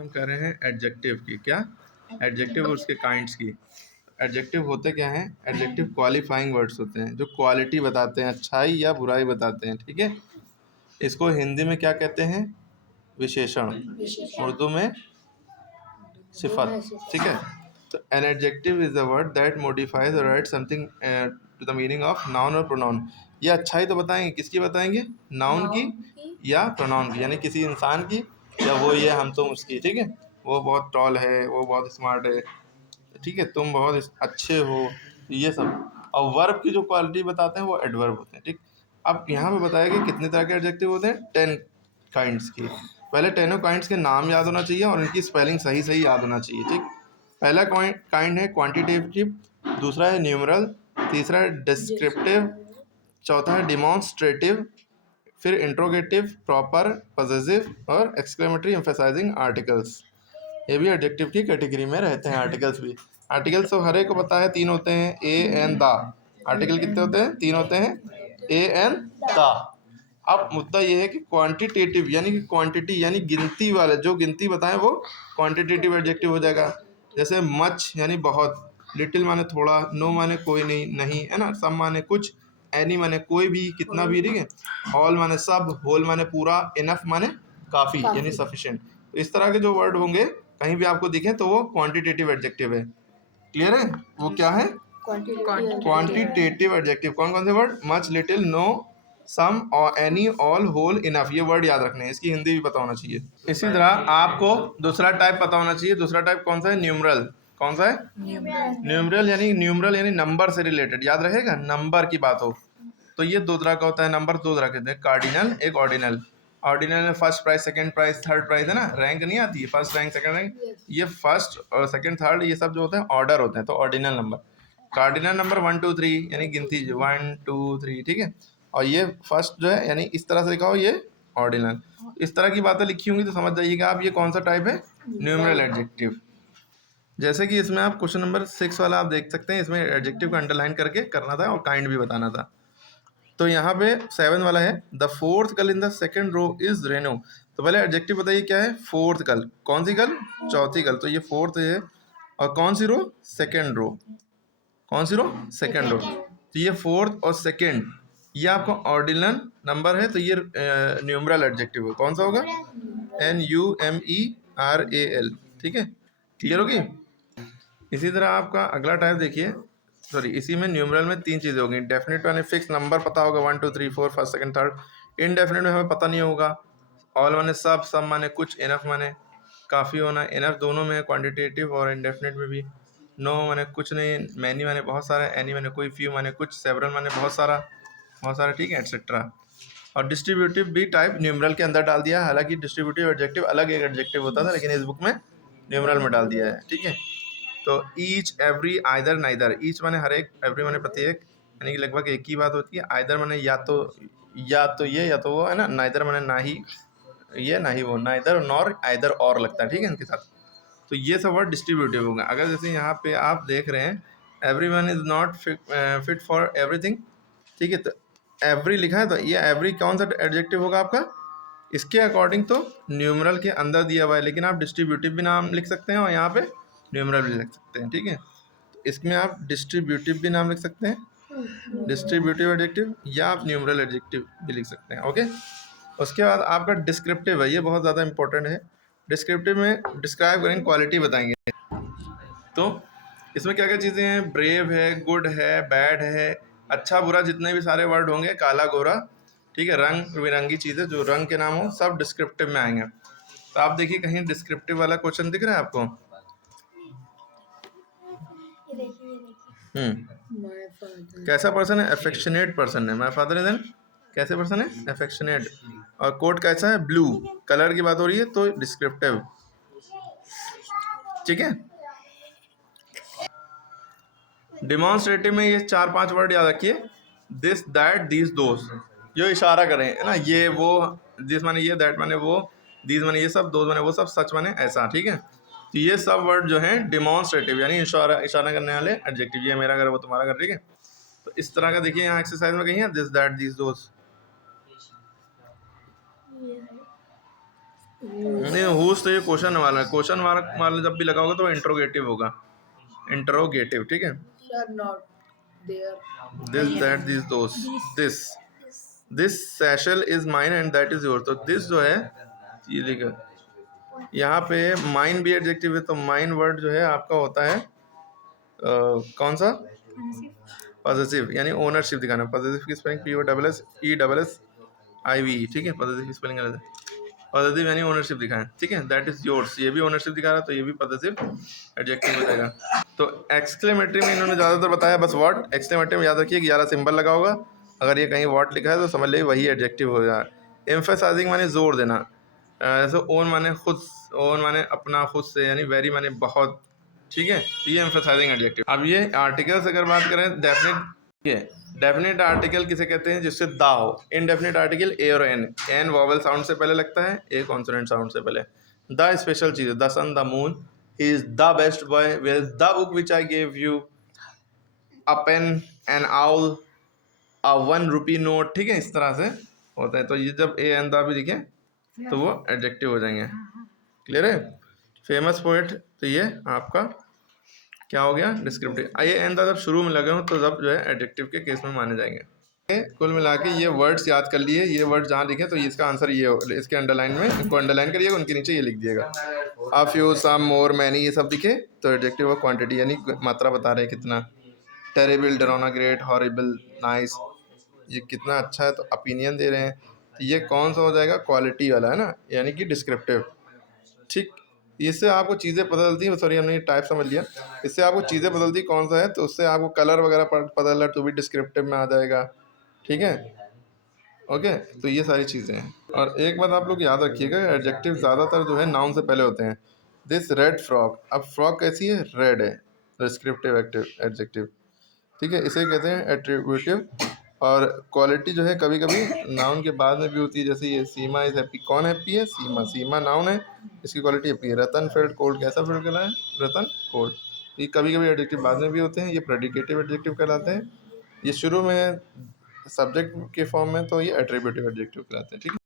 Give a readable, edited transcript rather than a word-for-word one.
हम कह रहे हैं एडजेक्टिव की। क्या? एडजेक्टिव और उसके काइंड्स की। एडजेक्टिव होते क्या हैं? एडजेक्टिव क्वालिफाइंग वर्ड्स होते हैं जो क्वालिटी बताते हैं, अच्छाई या बुराई बताते हैं। ठीक है, इसको हिंदी में क्या कहते हैं? विशेषण। उर्दू में सिफत। ठीक है, तो an adjective is the word that modifies or add something to the meaning of noun or pronoun. ये अच्छाई तो बताएंगे, किसकी बताएंगे? नाउन की या प्रोनाउन की, यानी किसी इंसान की या वो ये हम तुम उसकी। ठीक है, वो बहुत टॉल है, वो बहुत स्मार्ट है, ठीक है, तुम बहुत अच्छे हो, ये सब। और वर्ब की जो क्वालिटी बताते हैं वो एडवर्ब होते हैं। ठीक, अब यहाँ पे बताया कि कितने तरह के एडजेक्टिव होते हैं? 10 काइंड्स की। पहले 10 काइंड्स के नाम याद होना चाहिए और इनकी स्पेलिंग सही सही याद होना चाहिए। ठीक, पहला काइंड है क्वांटिटेटिव, दूसरा है न्यूमरल, तीसरा है डिस्क्रिप्टिव, चौथा है डिमॉन्स्ट्रेटिव, फिर इंट्रोगेटिव, प्रॉपर, पॉसेसिव और एक्सक्लेमेटरी एम्फेसाइजिंग आर्टिकल्स। ये भी एडजेक्टिव की कैटेगरी में रहते हैं। आर्टिकल्स भी, आर्टिकल्स तो हर एक को पता है, 3 होते हैं, ए एन द। आर्टिकल कितने होते हैं? 3 होते हैं, ए एन द। अब मुद्दा ये है कि क्वांटिटेटिव यानी कि क्वांटिटी यानी गिनती वाले, जो गिनती बताएं वो क्वांटिटेटिव एडजेक्टिव हो जाएगा। जैसे मच यानी बहुत, लिटिल माने थोड़ा, नो माने कोई नहीं नहीं, है ना, सम माने कुछ, एनी माने कोई भी, कितना भी। ठीक है, ऑल माने सब, होल माने पूरा, इनफ माने काफ़ी यानी सफिशिएंट। तो इस तरह के जो वर्ड होंगे कहीं भी आपको दिखे तो वो क्वांटिटेटिव एडजेक्टिव है। क्लियर है? वो क्या है? Quantitative adjective. कौन कौन से वर्ड? मच, लिटिल, नो, सम और एनी, ऑल, होल, इनफ। ये वर्ड याद रखने हैं, इसकी हिंदी भी पता होना चाहिए। इसी तरह आपको दूसरा टाइप पता होना चाहिए। दूसरा टाइप कौन सा है? न्यूमरल। कौन सा है? न्यूमरल यानी नंबर से रिलेटेड। याद रहेगा, नंबर की बात हो तो ये 2 तरह का होता है। नंबर 2 तरह के होते हैं, कार्डिनल, एक ऑर्डिनल। ऑर्डिनल में first prize, second prize, third prize, है ना, रैंक नहीं आती है, फर्स्ट रैंक, सेकंड रैंक। ये फर्स्ट और सेकंड, थर्ड, ये सब जो होते हैं ऑर्डर होते हैं, तो ऑर्डिनल नंबर। कार्डिनल नंबर 1 2 3 यानी गिनती, 1 2 3। ठीक है, और ये फर्स्ट जो है यानी इस तरह से लिखा हो, ये ऑर्डिनल। इस तरह की बातें लिखी होंगी तो समझ जाइएगा आप ये कौन सा टाइप है, न्यूमरल एडजेक्टिव। जैसे कि इसमें आप क्वेश्चन नंबर 6 वाला आप देख सकते हैं, इसमें एडजेक्टिव को अंडरलाइन करके करना था और काइंड भी बताना था। तो यहाँ पे 7 वाला है, the fourth girl in the second row is Reno. तो पहले एडजेक्टिव बताइए क्या है? Fourth girl. कौन सी गर्ल? चौथी गर्ल। तो ये फोर्थ है, और कौन सी रो? Second row. कौन सी रो? Second row. तो ये फोर्थ और सेकंड, ये आपका ऑर्डिनल नंबर है, तो ये न्यूमरल एडजेक्टिव है। कौन सा होगा? NUMERAL। ठीक है, क्लियर होगी? इसी तरह आपका अगला टाइप देखिए, सॉरी, इसी में न्यूमरल में 3 चीज़ें होंगी। डेफिनेट माने फिक्स नंबर पता होगा, 1 2 3 4 फर्स्ट सेकंड थर्ड। इनडेफिनेट में हमें पता नहीं होगा। ऑल माने सब माने कुछ, इनफ माने काफ़ी होना। इनफ दोनों में है, क्वांटिटेटिव और इनडेफिनेट में भी। नो माने कुछ नहीं, मैनी माने बहुत सारा, एनी माने कोई, फ्यू माने कुछ, सेवरल माने बहुत सारा। ठीक है, एटसेट्रा। और डिस्ट्रीब्यूटिव भी टाइप न्यूमरल के अंदर डाल दिया, हालांकि डिस्ट्रीब्यूटिव एडजेक्टिव अलग एक एडजेक्टिव होता था, लेकिन इस बुक में न्यूमरल में डाल दिया है। ठीक है, तो each, every, either, neither. Each माने हर एक, एवरी माने प्रत्येक, यानी कि लगभग एक ही बात होती है। आइदर माने या तो ये या तो वो, है ना। नाइदर माने ना ही ये ना ही वो, नाइदर, नॉर, आइदर, और लगता है। ठीक है, इनके साथ। तो ये सब वर्ड डिस्ट्रीब्यूटिव होगा। अगर जैसे यहाँ पे आप देख रहे हैं, every one is not fit for everything. ठीक है, तो एवरी लिखा है, तो ये एवरी कौन सा एडजेक्टिव होगा आपका? इसके अकॉर्डिंग तो न्यूमरल के अंदर दिया हुआ है, लेकिन आप डिस्ट्रीब्यूटिव भी नाम लिख सकते हैं और यहाँ पे न्यूमरल भी लिख सकते हैं। ठीक है, तो इसमें आप डिस्ट्रीब्यूटिव भी नाम लिख सकते हैं, डिस्ट्रीब्यूटिव एडजेक्टिव, या आप न्यूमरल एडजेक्टिव भी लिख सकते हैं। ओके, उसके बाद आपका डिस्क्रिप्टिव है, ये बहुत ज़्यादा इंपॉर्टेंट है। डिस्क्रिप्टिव में डिस्क्राइब करेंगे, क्वालिटी बताएंगे। तो इसमें क्या क्या चीज़ें हैं? ब्रेव है, गुड है, बैड है, अच्छा बुरा, जितने भी सारे वर्ड होंगे, काला गोरा, ठीक है, रंग बिरंगी चीज़ें, जो रंग के नाम हो, सब डिस्क्रिप्टिव में आएंगे। तो आप देखिए कहीं डिस्क्रिप्टिव वाला क्वेश्चन दिख रहा है आपको? कैसा पर्सन है? अफेक्शनेट पर्सन है। माय फादर इज एन, कैसे पर्सन है? अफेक्शनेट। और कोट कैसा है? ब्लू। कलर की बात हो रही है तो डिस्क्रिप्टिव। ठीक है, डिमॉन्स्ट्रेटिव में ये 4 5 वर्ड याद रखिए, दिस, दैट, दीज, दोस, जो इशारा करें, है ना, ये वो। दिस माने ये, दैट माने वो, दीज माने ये सब, दोस माने वो सब, सच माने ऐसा। ठीक है, तो ये सब वर्ड जो हैं डिमॉन्स्ट्रेटिव यानी इशारा करने वाले एडजेक्टिव। ये मेरा घर, वो तुम्हारा घर। ठीक है, तो इस तरह का देखिए यहाँ एक्सरसाइज में कहीं है, दिस, दैट, दीज, दोस। नहीं, हुज तो ये क्वेश्चन वाला है, क्वेश्चन मार्क वाला जब भी लगा होगा तो इंट्रोगेटिव होगा, इंट्रोगेटिव, ठीक है। This that this those, this this satchel is mine and that is your, तो दिस जो है ये लिखा यहाँ पे, माइन भी एडजेक्टिव है, तो माइन वर्ड जो है आपका होता है कौन सा, पॉसेसिव, यानी ओनरशिप दिखाना। पॉसेसिव की स्पेलिंग POSSESSIV, ठीक है, पॉसेसिव की स्पेलिंग अलग है। पॉसेसिव यानी ओनरशिप दिखाएं, ठीक है, दैट इज योर्स, ये भी ओनरशिप दिखा रहा है तो ये भी पॉसेसिव एडजेक्टिव हो जाएगा। तो एक्सक्लेमेटरी में इन्होंने ज़्यादातर बताया बस व्हाट, एक्सक्लेमेटरी में याद रखिए 11 सिंबल लगा होगा, अगर ये कहीं व्हाट लिखा है तो समझ लीजिए वही एडजेक्टिव हो जाए। एम्फेसाइजिंग माने जोर देना, जैसे ओन माने खुद, ओन माने अपना खुद से, यानी वेरी माने बहुत, ठीक है, तो ये एम्फेसाइजिंग एडजेक्टिव। अब ये आर्टिकल्स अगर बात करें, डेफिनेट, ये डेफिनेट आर्टिकल किसे कहते हैं, जिससे दा हो। इनडेफिनेट आर्टिकल ए और एन वॉवल साउंड से पहले लगता है, ए कॉन्सोनेंट साउंड से पहले। द स्पेशल चीज है, the sun, the moon, he is the best boy, where is the book which I gave you, a pen, an owl, a 1 rupee note, ठीक है, इस तरह से होता है। तो ये जब ए एन द भी दिखे तो वो एडजेक्टिव हो जाएंगे। क्लियर है। फेमस पोएट, तो ये आपका क्या हो गया, डिस्क्रिप्टिव। आइए एंड जब शुरू में लगे हो तो जब जो है एडजेक्टिव के केस में माने जाएंगे। कुल मिला के ये वर्ड्स याद कर लिए, ये वर्ड जहाँ लिखे तो इसका आंसर ये हो, इसके अंडरलाइन में इनको अंडरलाइन करिएगा, उनके नीचे ये लिख दिएगा। A few, some, more, many, ये सब दिखे तो एडजेक्टिव ऑफ क्वांटिटी, यानी मात्रा बता रहे हैं कितना। टेरेबल, डरावना, ग्रेट, हॉरिबल, नाइस, ये कितना अच्छा है, तो ओपिनियन दे रहे हैं, तो ये कौन सा हो जाएगा, क्वालिटी वाला है ना, यानी कि डिस्क्रिप्टिव। ठीक, इससे आपको चीज़ें पता चलती हैं, सॉरी हमने ये टाइप समझ लिया, इससे आपको चीज़ें बदलती कौन सा है, तो उससे आपको कलर वगैरह पता चला तो भी डिस्क्रिप्टिव में आ जाएगा, ठीक है। ओके, तो ये सारी चीज़ें हैं। और एक बात आप लोग याद रखिएगा, एडजेक्टिव ज़्यादातर जो है नाउन से पहले होते हैं। दिस रेड फ्रॉक, अब फ्रॉक कैसी है, रेड है, डिस्क्रिप्टिव एडजेक्टिव, ठीक है, इसे कहते हैं एट्रीब्यूटिव। और क्वालिटी जो है कभी कभी नाउन के बाद में भी होती है, जैसे ये सीमा इज हैप्पी, कौन हैप्पी है, सीमा, सीमा नाउन है, इसकी क्वालिटी हैप्पी है। रतन फेल्ट कोल्ड, कैसा फेल्ट कहलाए, रतन कोल्ड, ये कभी कभी एडजेक्टिव बाद में भी होते हैं, ये प्रेडिकेटिव एडजेक्टिव कहलाते हैं। ये शुरू में सब्जेक्ट के फॉर्म में तो ये एट्रीब्यूटिव एडजेक्टिव कहलाते हैं, ठीक है।